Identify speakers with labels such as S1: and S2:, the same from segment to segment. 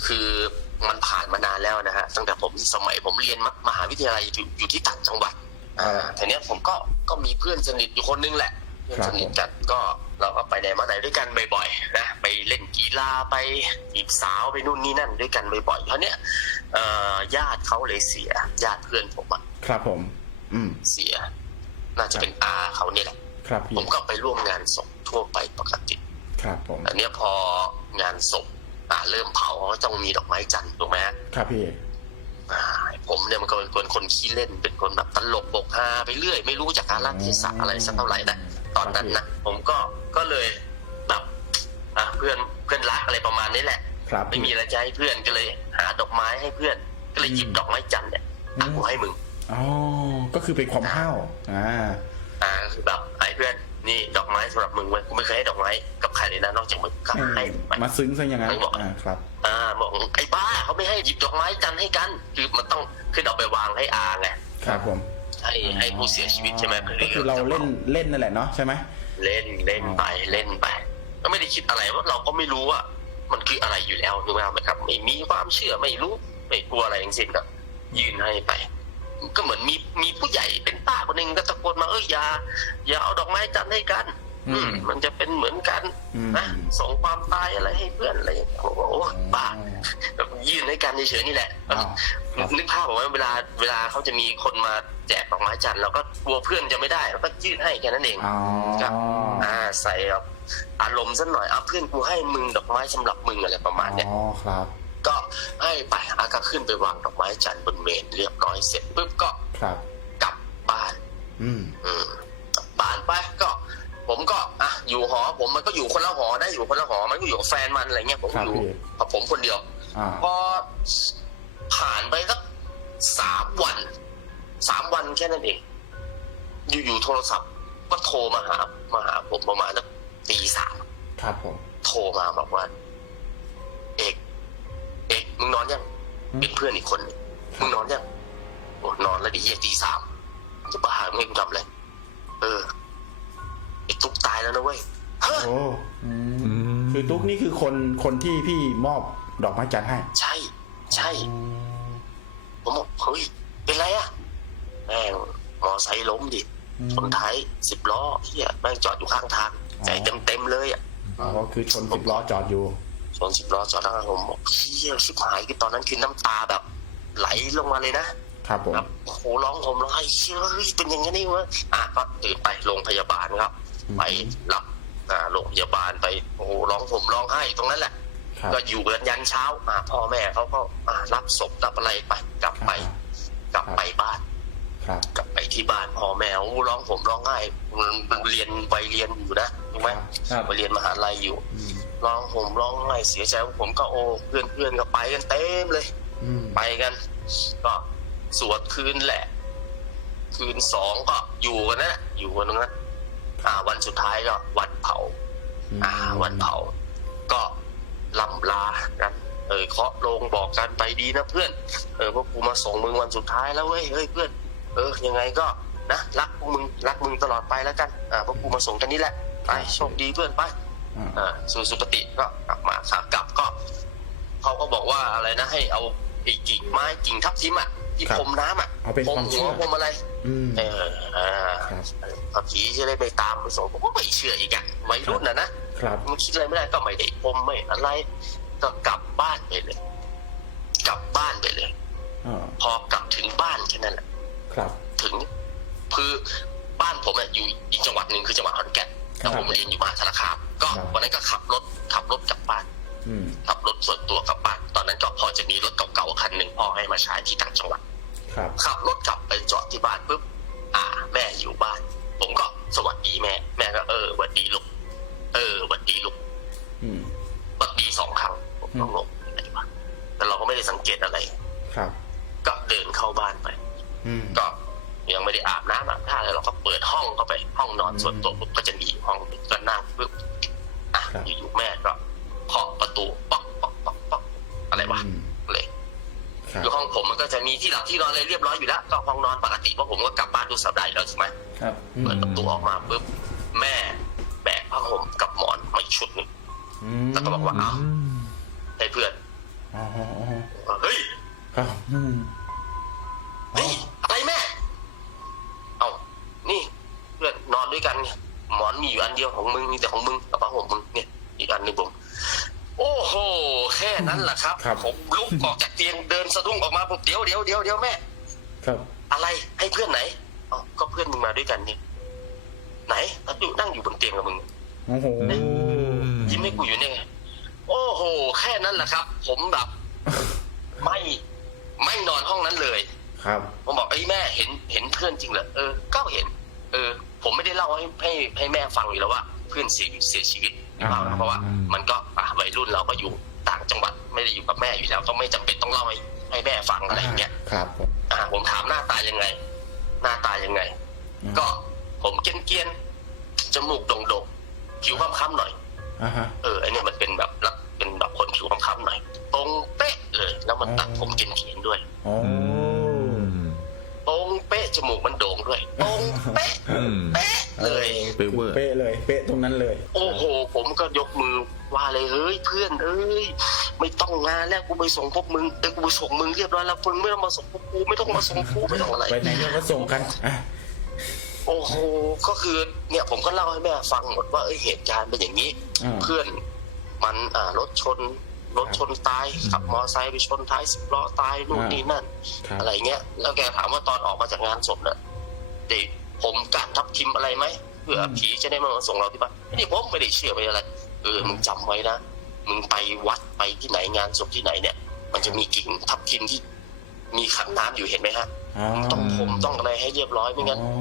S1: ก็
S2: ครับพี่
S1: คือมันผ่านมานานแล้วนะฮะตั้งแต่ผมสมัยผมเรียนมมหาวิทยาลัยอยู่อยู่ที่ต่างจังหวัด อ่าทีเนี้ยผมก็ก็มีเพื่อนสนิทอยู่คนนึงแหละเพื่อน
S2: ครับ
S1: สนิทกันก็เราก็ไปไหนมาไหนด้วยกันบ่อยๆนะไปเล่นกีฬาไปจีบสาวไปนู่นนี่นั่นด้วยกันบ่อยๆเพราะเนี้ยเอ่อญาติเขาเลยเสียญาติเพื่อนผมอะ
S2: ครับผม อืม
S1: เสีย น่าจะเป็นอาเขาเนี่ยแหละ
S2: ครับพี่
S1: ผมก็ไปร่วมงานศพทั่วไปปกติ
S2: ครับผม
S1: อันเนี้ยพองานศพ อ่าเริ่มเผาเขาก็ต้องมีดอกไม้จันทร์ถูกไหมฮะ
S2: ครับพี่
S1: อ่าผมเนี่ยมันก็เป็นคนคนขี้เล่นเป็นคนแบบตลกบกฮาไปเรื่อย ไม่รู้จากการรัเทศะอะไรสักเท่าไหร่นะตอนนั้นนะผมก็ก็เลยแบบอะเพื่อนเพื่อนรักอะไรประมาณนี้แหละ
S2: ครับ
S1: ไม่มีอะไรจะให้เพื่อนก็เลย หาดอกไม้ให้เพื่อน ก็เลยหยิบดอกไม้จันทร์เนี่ยอะกูให้มึง
S2: อ๋อก็คือเป็นความห้าวอ่า
S1: อ่าคือแบบให้เพื่อน นี่ดอกไม้สำหรับมึงเว้ยกูไม่เคยให้ดอกไม้กับใครเลยนะนอกจากมึงก็ให้ไป
S2: มาซึ้งซะอย่างนั้น
S1: ไม่บอก
S2: อ่าครับ
S1: อ่าบอกไอ้บ้าเขาไม่ให้หยิบดอกไม้จันทร์ให้กัน คือมันต้องขึ้นเอาไปวางให้อาไง
S2: ครับผม
S1: ให้ให้ผู้เสียชีวิตใช่ไหม
S2: ก็คือเราเล่นเล่นนั่นแหละเนาะใช่ไหม
S1: เล่นเล่นไปเล่นไป ก็ไม่ได้คิดอะไรว่าเราก็ไม่รู้ว่ามันคืออะไรอยู่แล้วถูกไหมครับไม่มีความเชื่อไม่รู้ไม่กลัวอะไรทั้งสิ้นก็ยื่นให้ไป ก็เหมือนมีมีผู้ใหญ่เป็นป้าคนหนึ่งก็ตะโกนมาเอ้ยอย่าอย่าเอาดอกไม้จันทร์ให้กัน อืม มันจะเป็นเหมือนกัน
S2: อืม
S1: นะส่งความตายอะไรให้เพื่อนอะไรอย่างเงี้ยโอ้โหบ้าแบบยื่นให้กันเฉยๆนี่แหละ
S2: อ้าวครับ
S1: นึกภาพบอกว่าเวลาเวลาเขาจะมีคนมาแจกดอกไม้จันทร์เราก็กลัวเพื่อนจะไม่ได้เราก็ยื่นให้แค่นั้นเอง
S2: อ๋อ
S1: ครับอ่าใส่แบบอารมณ์สักหน่อยเอาเพื่อนกูให้มึงดอกไม้สำหรับมึงอะไรประมาณเนี้ย
S2: อ๋อครับ
S1: ก็ให้ไปอาก็ขึ้นไปวางดอกไม้จันทร์บนเมนเรียบร้อยเสร็จปุ๊บก็
S2: ครับ
S1: กลับบ้าน
S2: อืม
S1: อืมกลับบ้านไปก็ ผมก็อะอยู่หอ ผมมันก็อยู่คนละหอได้อยู่คนละหอมันก็อยู่กับแฟนมันอะไรเงี้ยผม
S2: ครับ
S1: อยู่
S2: พี่
S1: กับผมคนเดียว
S2: อ่า
S1: พอผ่านไปสักสามวันสามวันแค่นั้นเอง อยู่ๆโทรศัพท์ ก็โทรมาหามาหาผมประมาณสักตีสาม
S2: ครับผม
S1: โทรมาบอกว่า เอกเอก มึงนอนยัง
S2: อืม
S1: เป็นเพื่อนอีกคนหนึ่งมึงนอนยังโอ้นอนแล้วดิเหี้ยตีสามจะบ้าไม่ให้กูทำอะไรเออไอ้ตุ๊กตายแล้วนะเว้ยฮะ
S2: โอ้อืมคือตุ๊กนี่คือคนคนที่พี่มอบดอกไม้จันทร์ให้
S1: ใช่ ใช่ ผมบอกเฮ้ยเป็นไรอะแม่งมอไซค์ล้มดิ
S2: อืม
S1: ชนท้ายสิบล้อเฮียแม่งจอดอยู่ข้างทาง
S2: อ๋อ
S1: ใจเต็มเต็มๆเลยอะ
S2: อ๋อก็คือชนสิบล้อจอดอยู่
S1: ชนสิบล้อจอดข้างทางผมบอกเฮียชิบหายคือตอนนั้นคือน้ำตาแบบ ไหลลงมาเลยนะครับ
S2: ผม
S1: แบบโอ้โหร้องผมร้องไห้เชื่อเฮ้ยเป็นอย่างนี้นี่วะอะก็ตื่นไปโรงพยาบาลครับ
S2: อืม
S1: ไปรับอ่าโรงพยาบาลไปโอ้โหร้องผมร้องไห้ตรงนั้นแหละ
S2: ครับ
S1: ก็อยู่กันยันเช้าอ่าพ่อแม่เขาก็อ่ารับศพรับอะไรไปกลับไป กลับไปบ้าน
S2: ครับ
S1: กลับไปที่บ้านพ่อแม่โอ้ร้องผมร้องไห้มันมันเรียนวัยเรียนอยู่นะถูกไหม
S3: ครับ
S1: วัยเรียนมหาลัยอยู่
S2: อืม
S1: ร้องผมร้องไห้เสียใจผมก็โอ้เพื่อนเพื่อนก็ไปกันเต็มเลย
S2: อืม
S1: ไปกัน ก็สวดคืนแหละ คืนสองก็อยู่กันนะอยู่กันตรงนั้นอ่า วันสุดท้ายก็วันเผา อ่า วันเผา ก็ลำลากันเออเคาะโลงบอกกันไปดีนะเพื่อน เออพวกกูมาส่งมึงวันสุดท้ายแล้วเว้ยเฮ้ยเพื่อน เออยังไงก็นะรักพวกมึงรักมึงตลอดไปแล้วกัน อ่าพวกกูมาส่งกันนี่แหละไปโชคดีเพื่อนไป
S2: อ่า
S1: อ่าสู่สุคติก็กลับมาขากลับก็เขาก็บอกว่าอะไรนะให้เอาไอ้กิ่งไม้กิ่งทับทิมอะที่
S2: ครับ
S1: พรมน้ำอะ
S2: เอาเป็น
S1: พรม
S2: ความ
S1: หั
S2: เชื่
S1: ว
S2: อ
S1: พรมอะไร
S2: อืม
S1: เอออ่า
S2: ครับ
S1: พอผีจะได้ไปตามไปส่งผมก็ไม่เชื่ออีกอะวัยรุ่นนะนะครับ มันคิดอะไรไม่ได้ก็ไม่ได้พรมไม่อะไร ก็กลับบ้านไปเลย กลับบ้านไปเลย
S2: อ่า
S1: พอกลับถึงบ้านแค่นั้นแหละ
S2: ครับ
S1: ถึงคือบ้านผมอะอยู่อีกจังหวัดหนึ่งคือจังหวัดขอนแก่นแล้วผมเรียนอยู่มหาสารคาม ก็
S2: ครับ
S1: วันนั้นก็ขับรถขับรถกลับบ้าน
S2: อืม
S1: ขับรถส่วนตัวกลับบ้านตอนนั้นก็พอจะมีรถเก่าๆคันหนึ่งพ่อให้มาใช้ที่ต่างจังหวัด
S2: ครับ
S1: ขับรถกลับไปจอดที่บ้านปุ๊บ อ่า แม่อยู่บ้าน ผมก็สวัสดีแม่ แม่ก็เออสวัสดีลูก เออสวัสดีลูก
S2: อืม
S1: สวัสดีสองครั้ง ผมก็งงอะไรวะแต่เราก็ไม่ได้สังเกตอะไร
S2: ครับ
S1: ก็เดินเข้าบ้านไป
S2: อืม
S1: ก็ยังไม่ได้อาบน้ำอาบท่าเลยเราก็เปิดห้องเข้าไปห้องนอน
S2: อืม
S1: ส่วนตัวปุ๊บก็จะมีอยู่ห้องหนึ่งก็นั่งปุ๊บ อะ
S2: ครับ
S1: อยู่ๆแม่ก็เคาะประตูป๊อกป๊อกป๊อกป๊อกอะไรวะ
S2: อืม
S1: เลย
S2: ครับ
S1: คือห้องผมมันก็จะมีที่หลับที่นอนอะไรเรียบร้อยอยู่แล้วก็ห้องนอนปกติเพราะผมก็กลับบ้านทุกสัปดาห์อยู่แล้วใช่ไหม
S3: ครับ
S2: อืม
S1: เปิดประตูออกมาปุ๊บแม่แบกผ้าห่มกับหมอนมาอีกชุดหนึ่ง
S2: อืม
S1: แล้วก็บอกว่าเอ้าให้เพื่อน
S2: อ๋ออ๋ออ๋อ
S1: เฮ้ย
S2: ครับอืม
S1: เฮ้ย มอนมีอยู่อันเดียวของมึงมีแต่ของมึงกระเป๋าของมึงเนี่ย อีกอันหนึงผมโอ้โห แค่นั้นแหละครับ ผมลุกออกจากเตียงเดินสะดุ้งออกมาผมเดี๋ยวเดี๋ยวเดี๋ยวเดี๋ยวแม่
S2: ครับ
S1: อะไรให้เพื่อนไหนอ๋อก็เพื่อนมึงมาด้วยกันนี่ไหนแล้วอยู่นั่งอยู่บนเตียงกับมึง
S2: โอ้โห
S1: ยิ้มให้กูอยู่เนี่ยไงโอ้โห แค่นั้นแหละครับ ผมแบบไม่ไม่นอนห้องนั้นเลย
S2: ครับ
S1: ผมบอกไอ้ยแม่เห็นเห็นเพื่อนจริงเหรอเออก็เห็น เออ ผมไม่ได้เล่าให้ให้ให้แม่ฟังอยู่แล้วว่า เพื่อนเสียเสียชีวิตหรือเปล่านะเพราะว่ามันก็อะวัยรุ่นเราก็อยู่ต่างจังหวัดไม่ได้อยู่กับแม่อยู่แล้ว ก็ไม่จำเป็นต้องเล่าให้ให้แม่ฟังอะไรอย่างเงี้ย
S2: ครับผม
S1: อ่าผมถามหน้าตายังไง หน้าตายังไง ก็ผมเกรียนๆจมูกโด่งๆผิวค้ำๆหน่อย
S2: อ่าฮะ
S1: เออไอเนี่ยมันเป็นแบบลักเป็นแบบคนผิวค้ำๆหน่อย ตรงเป๊ะเลย แล้วมันตัดผมเกรียนๆด้วย
S2: โอ้
S1: ตรงเป๊ะ จมูกมันโด่งด้วยตรงเป๊ะ
S3: อืม
S1: เป๊ะเลย
S3: เป๊ะเวอร์
S2: เป๊ะเลย เป๊ะตรงนั้นเลย
S1: โอ้โห ผมก็ยกมือว่าเลยเฮ้ยเพื่อนเอ้ยไม่ต้องงานแล้วกูไปส่งพวกมึงเออกูไปส่งมึงเรียบร้อยแล้วมึงไม่ต้องมาส่งพวกกูไม่ต้องมาส่งกูไม่ต้องอะไร
S2: ไปไหนเราก็ส่งกันอะ
S1: โอ้โห ก็คือเนี่ยผมก็เล่าให้แม่ฟังหมดว่าเอ้ยเหตุการณ์เป็นอย่างนี้
S2: อ่า
S1: เพื่อนมันอ่ารถชน รถชนตายขับมอไซค์ไปชนท้ายสิบล้อตายนู่น
S2: อ่านี่
S1: นี่นั่น
S2: ครับ
S1: อะไรเงี้ย แล้วแกถามว่าตอนออกมาจากงานศพเนี่ยเด็กผมกะทับทิมอะไรไหมเพื่อผีจะได้มาส่งเราที่บ้านนี่ผมไม่ได้เชื่อไม่อะไร เออมึงจำไว้นะมึงไปวัดไปที่ไหนงานศพที่ไหนเนี่ย มันจะมีกิ่งทับทิมที่ มีขันน้ำอยู่เห็นไหมฮะ
S2: อ๋อ
S1: ต้องผมต้องอะไรให้เรียบร้อยไม่งั้น
S2: อ๋อ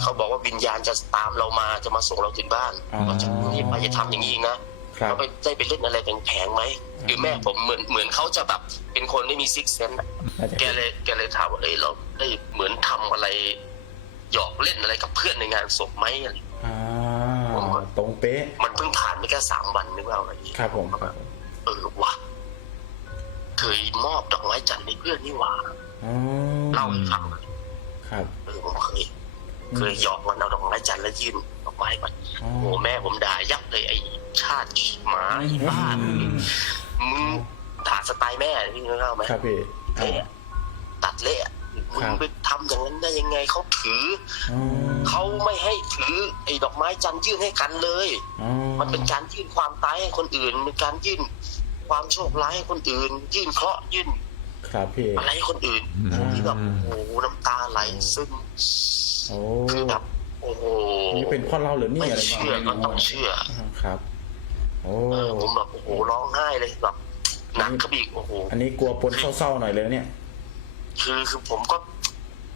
S1: เขาบอกว่าวิญญาณจะตามเรามาจะมาส่งเราถึงบ้าน
S2: อ๋อ
S1: เราจะรีบไปจะทำอย่างนี้อีกนะครับ เราไปได้ไปเล่นอะไรแผงๆไหมคือแม่ผมเหมือนเหมือนเขาจะแบบเป็นคนที่มีซิกเซน
S2: น่าจะ
S1: แกเลยแกเลยถามว่าเอ้ยเราได้เหมือนทำอะไร หยอกเล่นอะไรกับเพื่อนในงานศพไหมอะไร
S2: อ่าตรงเป๊ะ
S1: มันเพิ่งผ่านไปแค่สามวันนึกว่าอะไรอย่างงี้
S2: ครับผมครับผม
S1: เออว่ะเคยมอบดอกไม้จันทร์ให้เพื่อนนี่หว่า
S2: อ๋อ
S1: เล่าให้ฟัง
S2: ครับ
S1: เออผมเคยเคยหยอกมันเอาดอกไม้จันทร์แล้วยื่น ดอกไม้มัน
S2: อ๋อ
S1: โอ้แม่ผมด่ายับเลยไอ้ชาติหมาไอ้บ้าน
S3: อืม
S1: มึงด่าสไตล์แม่นี่นึกออกไหม
S2: ครับพี่อ่า
S1: เละตัดเละมึง
S2: ครับ
S1: ไปทำอย่างนั้นได้ยังไงเขาถือ
S2: อ๋อ
S1: เขาไม่ให้ถือ ไอ้ดอกไม้จันทร์ยื่นให้กันเลย
S2: อ๋อ
S1: มันเป็นการยื่นความตายให้คนอื่นเป็นการยื่นความโชคร้ายให้คนอื่น ยื่นเคราะห์ยื่น
S2: ครับพี่
S1: อะไรให้คนอื่น
S3: อืม
S1: ผมที่แบบโอ้โหน้ำตาไหลซึม
S2: โอ้
S1: คือแบบ โอ้โห
S2: นี่เป็นพ่อเล่าหรือนี่
S1: ไม่
S2: อะไร
S1: เชื่อก็ต้องเชื่อ
S2: ครับ โอ้
S1: เออผมแบบโอ้โหร้องไห้เลยแบบหนักกระบีกโอ้โห
S2: อันนี้กลัวปนเศร้าๆหน่อยเลยนะเนี่ย
S1: คือคือผมก็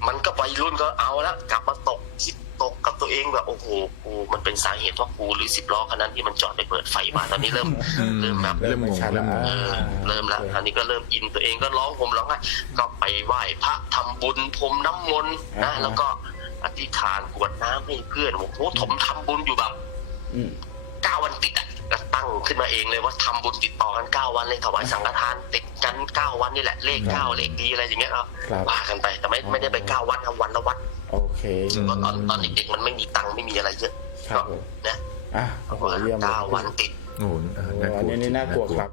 S1: มันก็วัยรุ่นก็เอาละกลับมาตกคิดตกกับตัวเองแบบโอ้โหกูมันเป็นสาเหตุว่ากูหรือสิบล้อคันนั้นที่มันจอดไปเปิดไฟมาตอนนี้เริ่มเริ่มแบบ
S3: เริ่มงงเริ่มงง
S1: เออเริ่มละอันนี้ก็เริ่มอินตัวเองก็ร้องผมร้องไห้ก็ไปไหว้พระทำบุญพรมน้ำมนต์นะ
S2: อ่า
S1: แล้วก็ อธิษฐานกรวดน้ำให้เพื่อนโอ้โหผมทำบุญอยู่แบบ
S2: อืม
S1: เก้าวันติดอะก็ตั้งขึ้นมาเองเลยว่าทำบุญติดต่อกันเก้าวันเลยถวายสังฆทานติดกันเก้าวันนี่แหละเลขเก้าเลขดีอะไรอย่างเงี้ยเนาะ
S2: ครับ
S1: ว่ากันไปแต่ไม่ไม่ได้ไปเก้าวันทำวันละวัด
S2: โอเค
S1: ก็ตอนตอนเด็กๆมันไม่มีตังค์ไม่มีอะไรเยอะ
S2: ครับผม
S1: นะ
S2: อะโอ้โหเยี่ยมเลย
S1: เก้าวันติด
S3: โอ้โห
S2: โอ้โห
S3: น่าก
S2: อัน
S3: ลัว
S2: นี้นี่น่ากลัวครับ